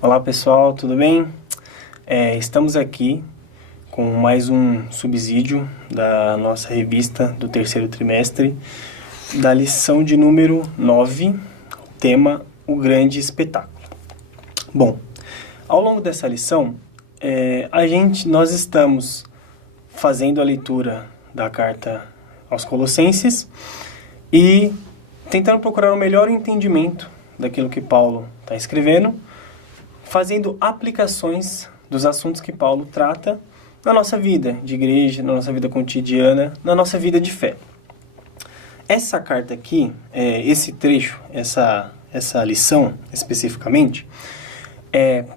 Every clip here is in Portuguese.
Olá pessoal, tudo bem? Estamos aqui com mais um subsídio da nossa revista do terceiro trimestre, da lição de número 9, tema O Grande Espetáculo. Bom, ao longo dessa lição, nós estamos fazendo a leitura da carta aos Colossenses e tentando procurar um melhor entendimento daquilo que Paulo está escrevendo, fazendo aplicações dos assuntos que Paulo trata na nossa vida de igreja, na nossa vida cotidiana, na nossa vida de fé. Essa carta aqui, esse trecho, essa lição especificamente,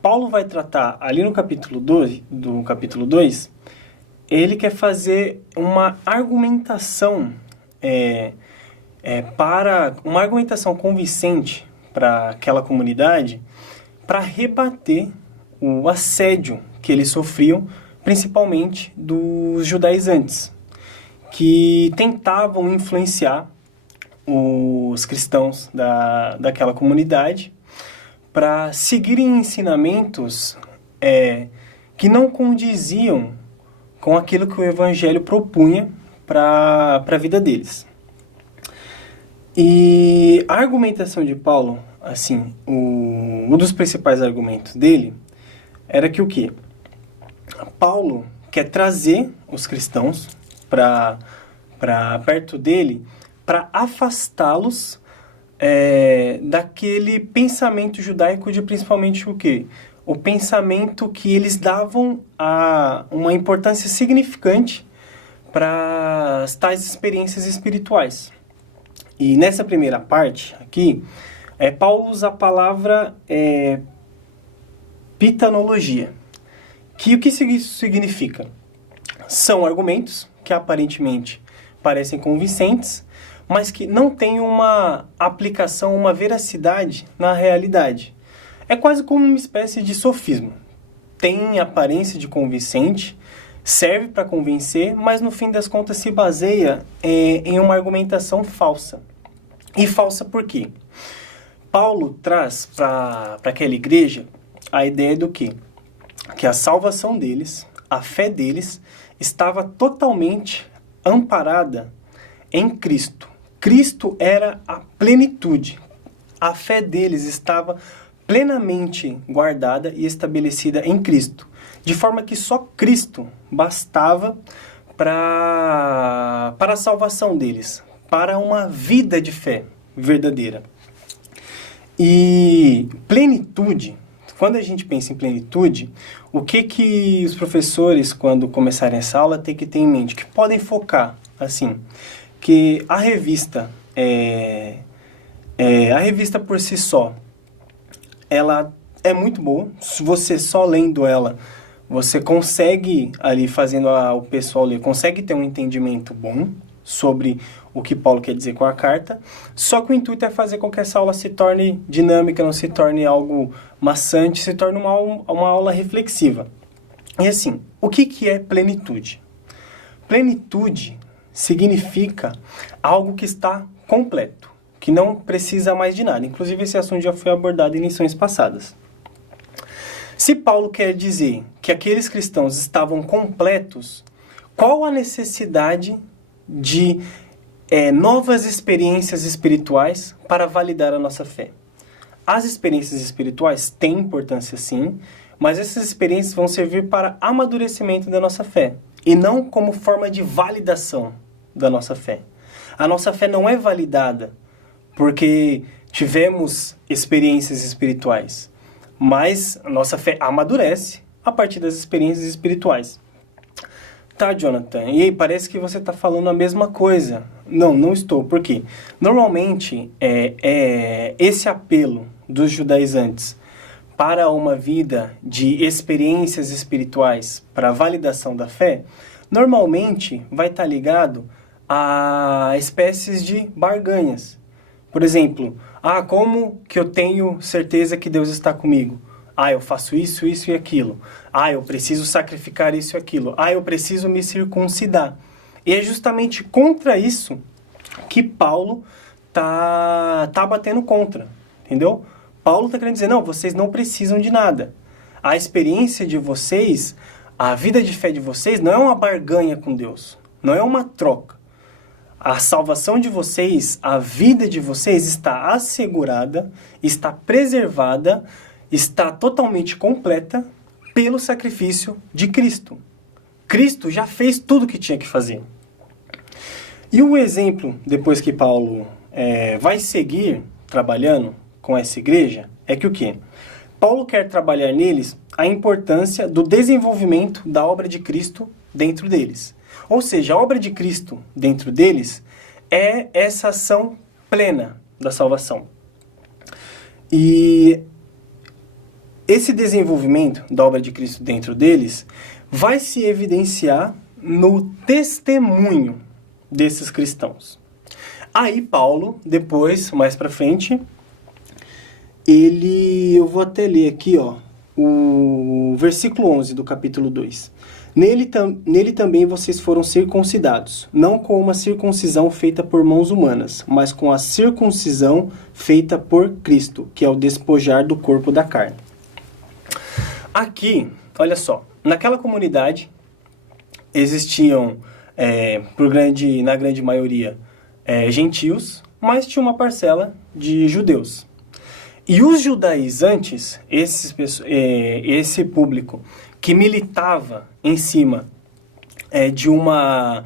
Paulo vai tratar ali no capítulo 2, ele quer fazer uma argumentação, para uma argumentação convincente para aquela comunidade, para rebater o assédio que eles sofriam, principalmente dos judaizantes, que tentavam influenciar os cristãos daquela comunidade para seguirem ensinamentos que não condiziam com aquilo que o Evangelho propunha para a vida deles. E a argumentação de Paulo, assim, um dos principais argumentos dele era que o quê? Paulo quer trazer os cristãos para perto dele para afastá-los daquele pensamento judaico de principalmente o quê? O pensamento que eles davam uma importância significante para as tais experiências espirituais. E nessa primeira parte aqui, Paulo usa a palavra pitanologia, que o que isso significa? São argumentos que aparentemente parecem convincentes, mas que não têm uma aplicação, uma veracidade na realidade. É quase como uma espécie de sofismo. Tem aparência de convincente, serve para convencer, mas no fim das contas se baseia em uma argumentação falsa. E falsa por quê? Paulo traz para aquela igreja a ideia do quê? Que a salvação deles, a fé deles, estava totalmente amparada em Cristo. Cristo era a plenitude. A fé deles estava plenamente guardada e estabelecida em Cristo. De forma que só Cristo bastava para a salvação deles, para uma vida de fé verdadeira. E plenitude, quando a gente pensa em plenitude, o que os professores, quando começarem essa aula, têm que ter em mente? Que podem focar, assim, que a revista por si só, ela é muito boa. Se você só lendo ela, você consegue, ali fazendo o pessoal ler, consegue ter um entendimento bom sobre o que Paulo quer dizer com a carta, só que o intuito é fazer com que essa aula se torne dinâmica, não se torne algo maçante, se torne uma aula reflexiva. E assim, o que é plenitude? Plenitude significa algo que está completo, que não precisa mais de nada. Inclusive, esse assunto já foi abordado em lições passadas. Se Paulo quer dizer que aqueles cristãos estavam completos, qual a necessidade de novas experiências espirituais para validar a nossa fé? As experiências espirituais têm importância sim, mas essas experiências vão servir para amadurecimento da nossa fé, e não como forma de validação da nossa fé. A nossa fé não é validada porque tivemos experiências espirituais, mas a nossa fé amadurece a partir das experiências espirituais. Tá, Jonathan, e aí parece que você está falando a mesma coisa. Não estou. Por quê? Normalmente, esse apelo dos judaizantes para uma vida de experiências espirituais, para a validação da fé, normalmente vai estar ligado a espécies de barganhas. Por exemplo, como que eu tenho certeza que Deus está comigo? Eu faço isso, isso e aquilo. Eu preciso sacrificar isso e aquilo. Eu preciso me circuncidar. E é justamente contra isso que Paulo tá batendo contra, entendeu? Paulo está querendo dizer, não, vocês não precisam de nada. A experiência de vocês, a vida de fé de vocês não é uma barganha com Deus, não é uma troca. A salvação de vocês, a vida de vocês está assegurada, está preservada, está totalmente completa pelo sacrifício de Cristo. Cristo já fez tudo o que tinha que fazer. E o exemplo, depois que Paulo vai seguir trabalhando com essa igreja, é que o quê? Paulo quer trabalhar neles a importância do desenvolvimento da obra de Cristo dentro deles. Ou seja, a obra de Cristo dentro deles é essa ação plena da salvação. E esse desenvolvimento da obra de Cristo dentro deles vai se evidenciar no testemunho desses cristãos. Aí Paulo, depois, mais para frente, eu vou até ler aqui, o versículo 11 do capítulo 2. Nele também vocês foram circuncidados, não com uma circuncisão feita por mãos humanas, mas com a circuncisão feita por Cristo, que é o despojar do corpo da carne. Aqui, olha só, naquela comunidade existiam, na grande maioria, gentios, mas tinha uma parcela de judeus. E os judaizantes, esse público que militava em cima de uma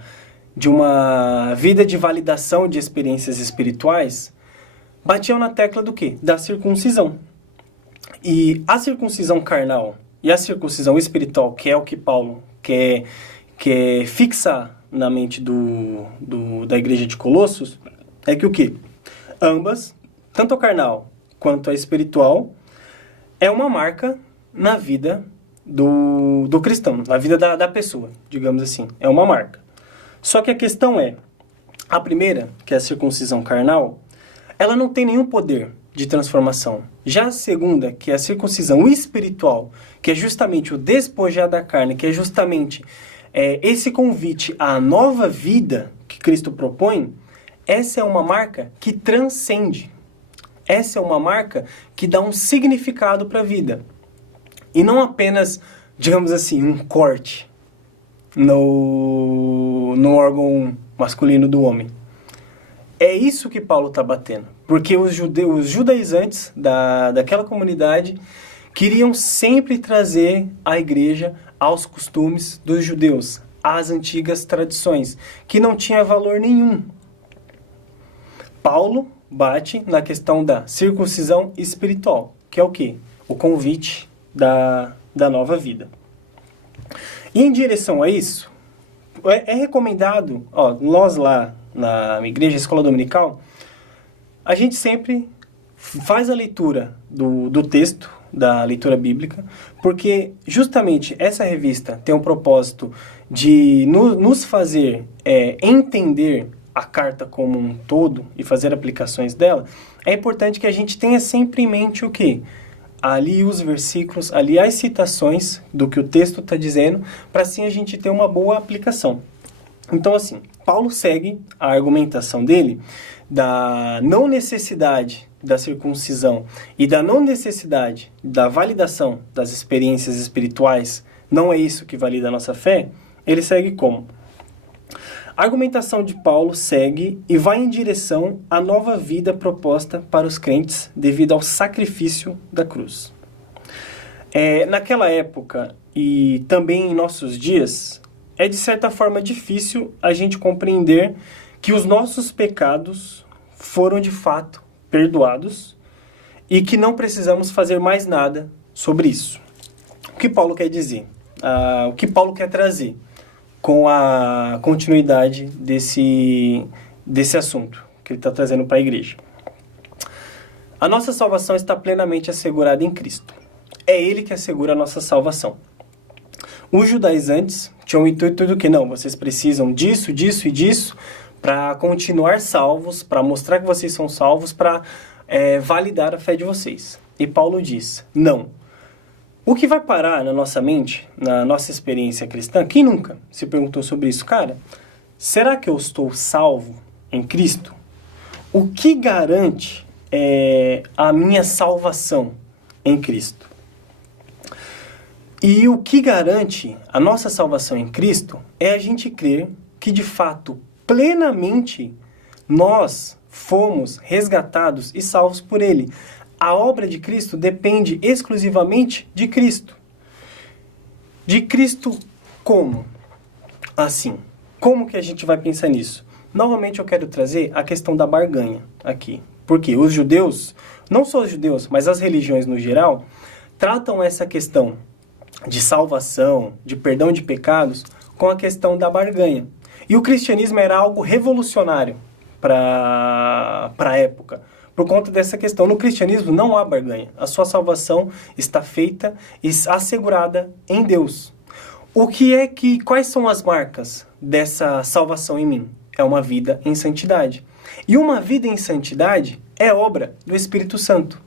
vida de validação de experiências espirituais, batiam na tecla do quê? Da circuncisão. E a circuncisão carnal e a circuncisão espiritual, que é o que Paulo quer fixar na mente da igreja de Colossos, é que o quê? Ambas, tanto a carnal quanto a espiritual, é uma marca na vida do cristão, na vida da pessoa, digamos assim. É uma marca. Só que a questão é, a primeira, que é a circuncisão carnal, ela não tem nenhum poder de transformação. Já a segunda, que é a circuncisão espiritual, que é justamente o despojar da carne, que é justamente esse convite à nova vida que Cristo propõe, essa é uma marca que transcende. Essa é uma marca que dá um significado para a vida. E não apenas, digamos assim, um corte no órgão masculino do homem. É isso que Paulo está batendo. Porque os judaizantes daquela comunidade queriam sempre trazer a igreja aos costumes dos judeus, às antigas tradições, que não tinha valor nenhum. Paulo bate na questão da circuncisão espiritual, que é o quê? O convite da nova vida. E em direção a isso, é recomendado, nós lá na igreja, escola dominical, a gente sempre faz a leitura do texto, da leitura bíblica, porque justamente essa revista tem o propósito de nos fazer entender a carta como um todo e fazer aplicações dela. É importante que a gente tenha sempre em mente o quê? Ali os versículos, ali as citações do que o texto está dizendo, para assim a gente ter uma boa aplicação. Então, assim, Paulo segue a argumentação dele da não necessidade da circuncisão e da não necessidade da validação das experiências espirituais, não é isso que valida a nossa fé. Ele segue como? A argumentação de Paulo segue e vai em direção à nova vida proposta para os crentes devido ao sacrifício da cruz. Naquela época e também em nossos dias, é de certa forma difícil a gente compreender que os nossos pecados foram de fato perdoados e que não precisamos fazer mais nada sobre isso. O que Paulo quer dizer? O que Paulo quer trazer com a continuidade desse assunto que ele está trazendo para a igreja? A nossa salvação está plenamente assegurada em Cristo. É Ele que assegura a nossa salvação. Os judaizantes tinham o intuito do que? Não, vocês precisam disso, disso e disso para continuar salvos, para mostrar que vocês são salvos, para validar a fé de vocês. E Paulo diz, não. O que vai parar na nossa mente, na nossa experiência cristã, quem nunca se perguntou sobre isso? Cara, será que eu estou salvo em Cristo? O que garante a minha salvação em Cristo. E o que garante a nossa salvação em Cristo é a gente crer que, de fato, plenamente, nós fomos resgatados e salvos por Ele. A obra de Cristo depende exclusivamente de Cristo. De Cristo como? Assim, como que a gente vai pensar nisso? Novamente eu quero trazer a questão da barganha aqui. Porque os judeus, não só os judeus, mas as religiões no geral, tratam essa questão de salvação, de perdão de pecados, com a questão da barganha. E o cristianismo era algo revolucionário para a época. Por conta dessa questão, no cristianismo não há barganha. A sua salvação está feita e assegurada em Deus. Quais são as marcas dessa salvação em mim? É uma vida em santidade. E uma vida em santidade é obra do Espírito Santo.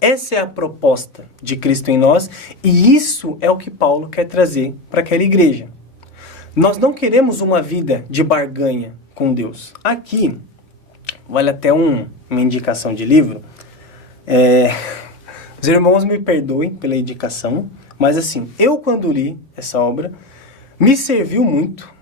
Essa é a proposta de Cristo em nós e isso é o que Paulo quer trazer para aquela igreja. Nós não queremos uma vida de barganha com Deus. Aqui, vale até uma indicação de livro. Os irmãos me perdoem pela indicação, mas assim, eu quando li essa obra, me serviu muito,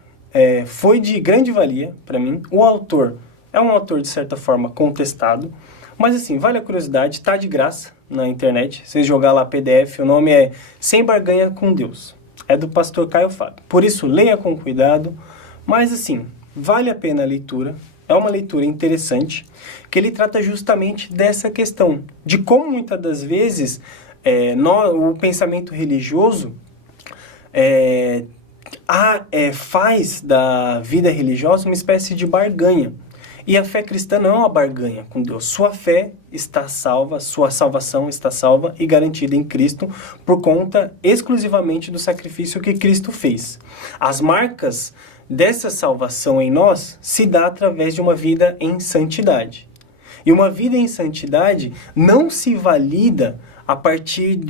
foi de grande valia para mim. O autor é um autor de certa forma contestado, mas assim, vale a curiosidade, tá de graça na internet. Se você jogar lá PDF, o nome é Sem Barganha com Deus. É do pastor Caio Fábio. Por isso, leia com cuidado, mas assim, vale a pena a leitura. É uma leitura interessante, que ele trata justamente dessa questão, de como muitas das vezes o pensamento religioso faz da vida religiosa uma espécie de barganha. E a fé cristã não é uma barganha com Deus. Sua fé está salva, sua salvação está salva e garantida em Cristo por conta exclusivamente do sacrifício que Cristo fez. As marcas dessa salvação em nós se dá através de uma vida em santidade. E uma vida em santidade não se valida a partir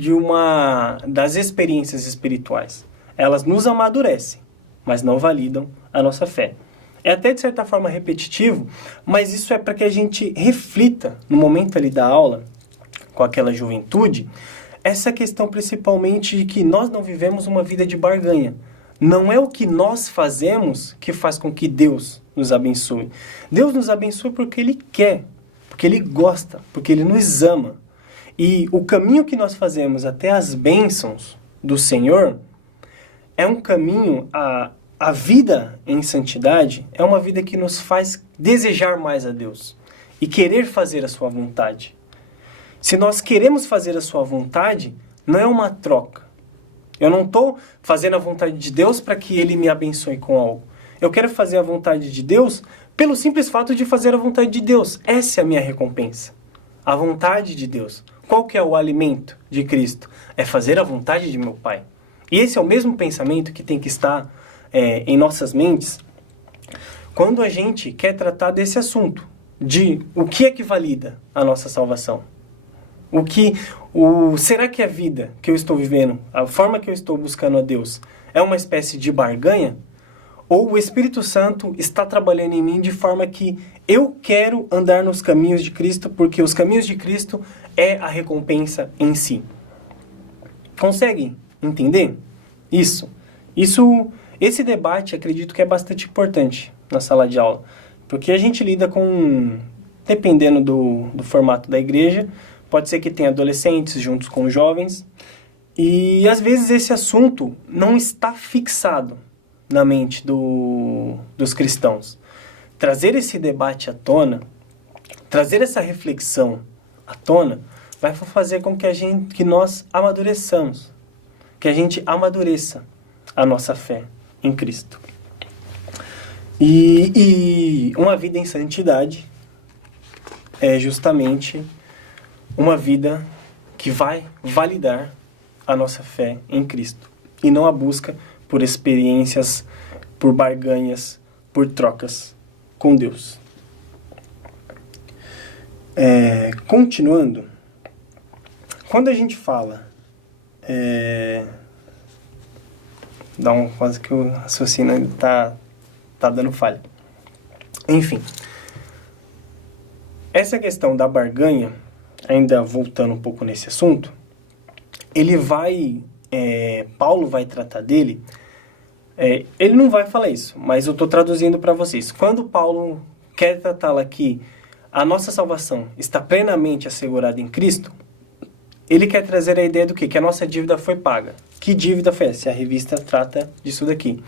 das experiências espirituais. Elas nos amadurecem, mas não validam a nossa fé. É até de certa forma repetitivo, mas isso é para que a gente reflita no momento ali da aula, com aquela juventude, essa questão principalmente de que nós não vivemos uma vida de barganha. Não é o que nós fazemos que faz com que Deus nos abençoe. Deus nos abençoa porque Ele quer, porque Ele gosta, porque Ele nos ama. E o caminho que nós fazemos até as bênçãos do Senhor é um caminho, a vida em santidade é uma vida que nos faz desejar mais a Deus e querer fazer a sua vontade. Se nós queremos fazer a sua vontade, não é uma troca. Eu não estou fazendo a vontade de Deus para que Ele me abençoe com algo. Eu quero fazer a vontade de Deus pelo simples fato de fazer a vontade de Deus. Essa é a minha recompensa. A vontade de Deus. Qual que é o alimento de Cristo? É fazer a vontade de meu Pai. E esse é o mesmo pensamento que tem que estar em nossas mentes quando a gente quer tratar desse assunto, de o que é que valida a nossa salvação. Será que a vida que eu estou vivendo, a forma que eu estou buscando a Deus, é uma espécie de barganha? Ou o Espírito Santo está trabalhando em mim de forma que eu quero andar nos caminhos de Cristo, porque os caminhos de Cristo é a recompensa em si? Conseguem entender isso? Esse debate, acredito que é bastante importante na sala de aula, porque a gente lida com, dependendo do formato da igreja, pode ser que tenha adolescentes juntos com jovens, e às vezes esse assunto não está fixado na mente dos cristãos. Trazer esse debate à tona, trazer essa reflexão à tona, vai fazer com que nós amadureçamos, que a gente amadureça a nossa fé em Cristo. E uma vida em santidade é justamente uma vida que vai validar a nossa fé em Cristo. E não a busca por experiências, por barganhas, por trocas com Deus. Continuando, quando a gente fala... quase que o raciocínio ainda tá dando falha. Enfim. Essa questão da barganha, ainda voltando um pouco nesse assunto, Paulo vai tratar dele, ele não vai falar isso, mas eu estou traduzindo para vocês. Quando Paulo quer tratá-la que a nossa salvação está plenamente assegurada em Cristo, ele quer trazer a ideia do quê? Que a nossa dívida foi paga. Que dívida foi essa? A revista trata disso daqui.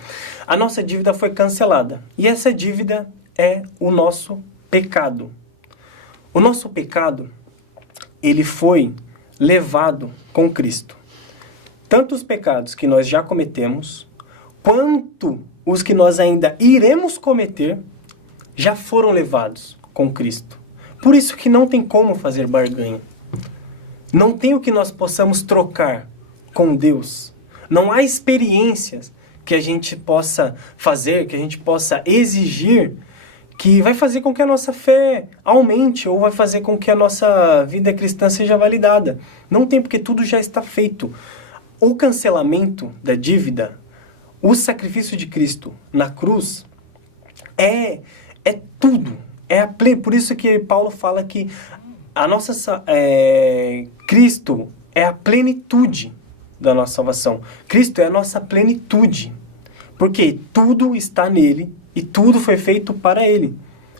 A nossa dívida foi cancelada. E essa dívida é o nosso pecado. O nosso pecado, ele foi levado com Cristo. Tanto os pecados que nós já cometemos, quanto os que nós ainda iremos cometer, já foram levados com Cristo. Por isso que não tem como fazer barganha. Não tem o que nós possamos trocar com Deus. Não há experiências que a gente possa fazer, que a gente possa exigir, que vai fazer com que a nossa fé aumente ou vai fazer com que a nossa vida cristã seja validada. Não tem, porque tudo já está feito. O cancelamento da dívida, o sacrifício de Cristo na cruz, é tudo. Por isso que Paulo fala que Cristo é a plenitude da nossa salvação. Cristo é a nossa plenitude. Porque tudo está nele e tudo foi feito para ele.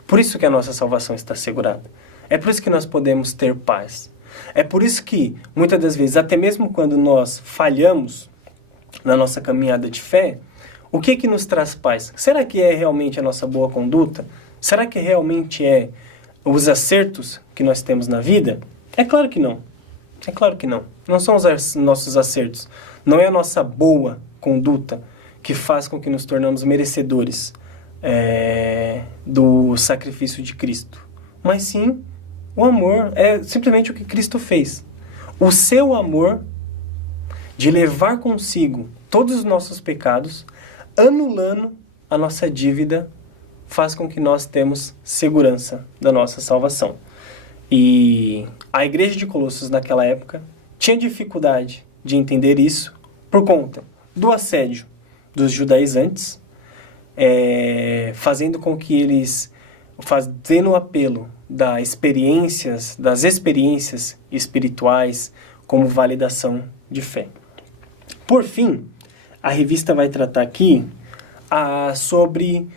Por isso que a nossa salvação está assegurada. É por isso que nós podemos ter paz. É por isso que, muitas das vezes, até mesmo quando nós falhamos na nossa caminhada de fé, o que nos traz paz? Será que é realmente a nossa boa conduta? Será que realmente é os acertos que nós temos na vida? É claro que não. É claro que não. Não são os nossos acertos. Não é a nossa boa conduta que faz com que nos tornamos merecedores do sacrifício de Cristo. Mas sim, o amor é simplesmente o que Cristo fez. O seu amor de levar consigo todos os nossos pecados, anulando a nossa dívida, faz com que nós temos segurança da nossa salvação. E a igreja de Colossos naquela época tinha dificuldade de entender isso por conta do assédio dos judaizantes, fazendo com que eles, fazendo o apelo das experiências espirituais como validação de fé. Por fim, a revista vai tratar aqui sobre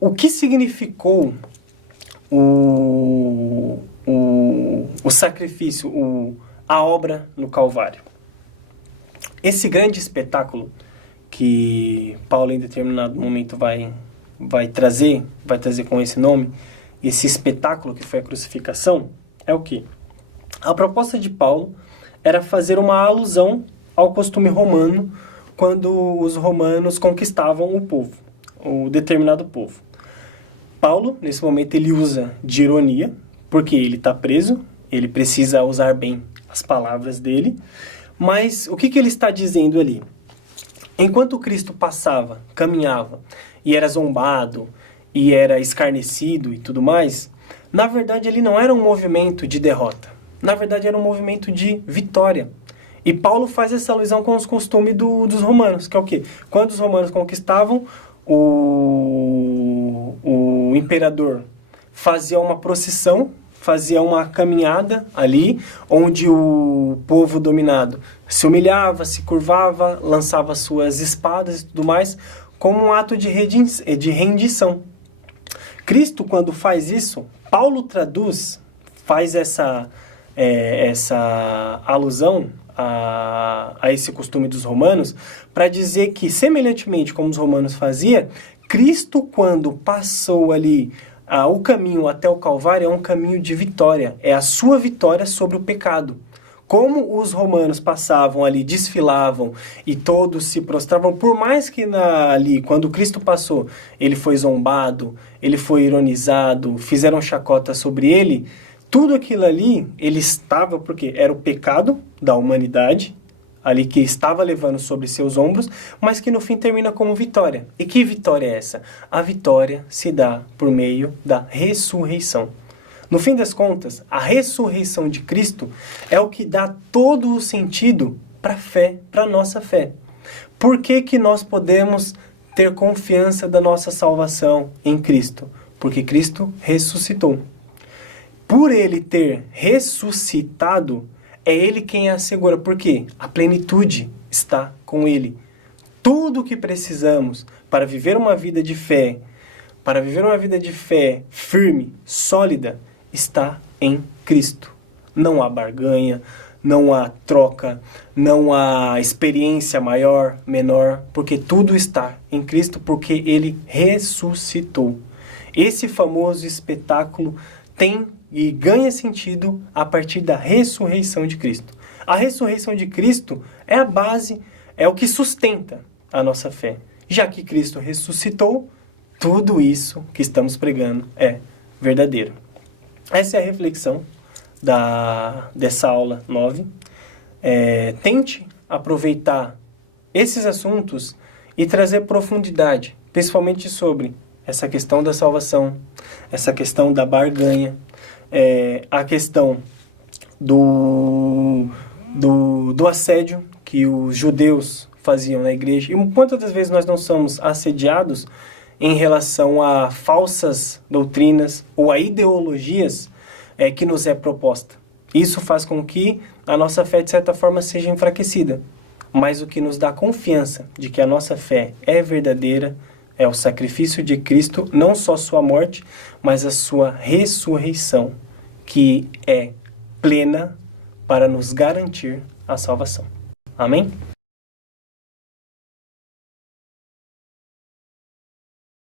o que significou o sacrifício, a obra no Calvário. Esse grande espetáculo que Paulo em determinado momento vai trazer com esse nome, esse espetáculo que foi a crucificação, é o quê? A proposta de Paulo era fazer uma alusão ao costume romano quando os romanos conquistavam o povo, o determinado povo. Paulo, nesse momento, ele usa de ironia, porque ele está preso, ele precisa usar bem as palavras dele, mas o que ele está dizendo ali? Enquanto Cristo passava, caminhava, e era zombado, e era escarnecido e tudo mais, na verdade ele não era um movimento de derrota, na verdade era um movimento de vitória. E Paulo faz essa alusão com os costumes dos romanos, que é o quê? Quando os romanos conquistavam, o imperador fazia uma procissão, fazia uma caminhada ali, onde o povo dominado se humilhava, se curvava, lançava suas espadas e tudo mais, como um ato de rendição. Cristo, quando faz isso, Paulo faz essa alusão a esse costume dos romanos, para dizer que, semelhantemente como os romanos faziam, Cristo, quando passou ali o caminho até o Calvário, é um caminho de vitória, é a sua vitória sobre o pecado. Como os romanos passavam ali, desfilavam e todos se prostravam, por mais que ali, quando Cristo passou, ele foi zombado, ele foi ironizado, fizeram chacota sobre ele, tudo aquilo ali, ele estava, porque era o pecado da humanidade, ali que estava levando sobre seus ombros, mas que no fim termina como vitória. E que vitória é essa? A vitória se dá por meio da ressurreição. No fim das contas, a ressurreição de Cristo é o que dá todo o sentido para a fé, para a nossa fé. Por que nós podemos ter confiança da nossa salvação em Cristo? Porque Cristo ressuscitou. por ele ter ressuscitado, é ele quem a assegura. Por quê? A plenitude está com ele. Tudo o que precisamos para viver uma vida de fé, firme, sólida, está em Cristo. Não há barganha, não há troca, não há experiência maior, menor, porque tudo está em Cristo, porque ele ressuscitou. Esse famoso espetáculo tem e ganha sentido a partir da ressurreição de Cristo. A ressurreição de Cristo é a base, é o que sustenta a nossa fé. Já que Cristo ressuscitou, tudo isso que estamos pregando é verdadeiro. Essa é a reflexão dessa aula 9. Tente aproveitar esses assuntos e trazer profundidade, principalmente sobre essa questão da salvação, essa questão da barganha, a questão do assédio que os judeus faziam na igreja. E quantas das vezes nós não somos assediados em relação a falsas doutrinas ou a ideologias que nos é proposta. Isso faz com que a nossa fé, de certa forma, seja enfraquecida. Mas o que nos dá confiança de que a nossa fé é verdadeira é o sacrifício de Cristo, não só sua morte, mas a sua ressurreição, que é plena para nos garantir a salvação. Amém?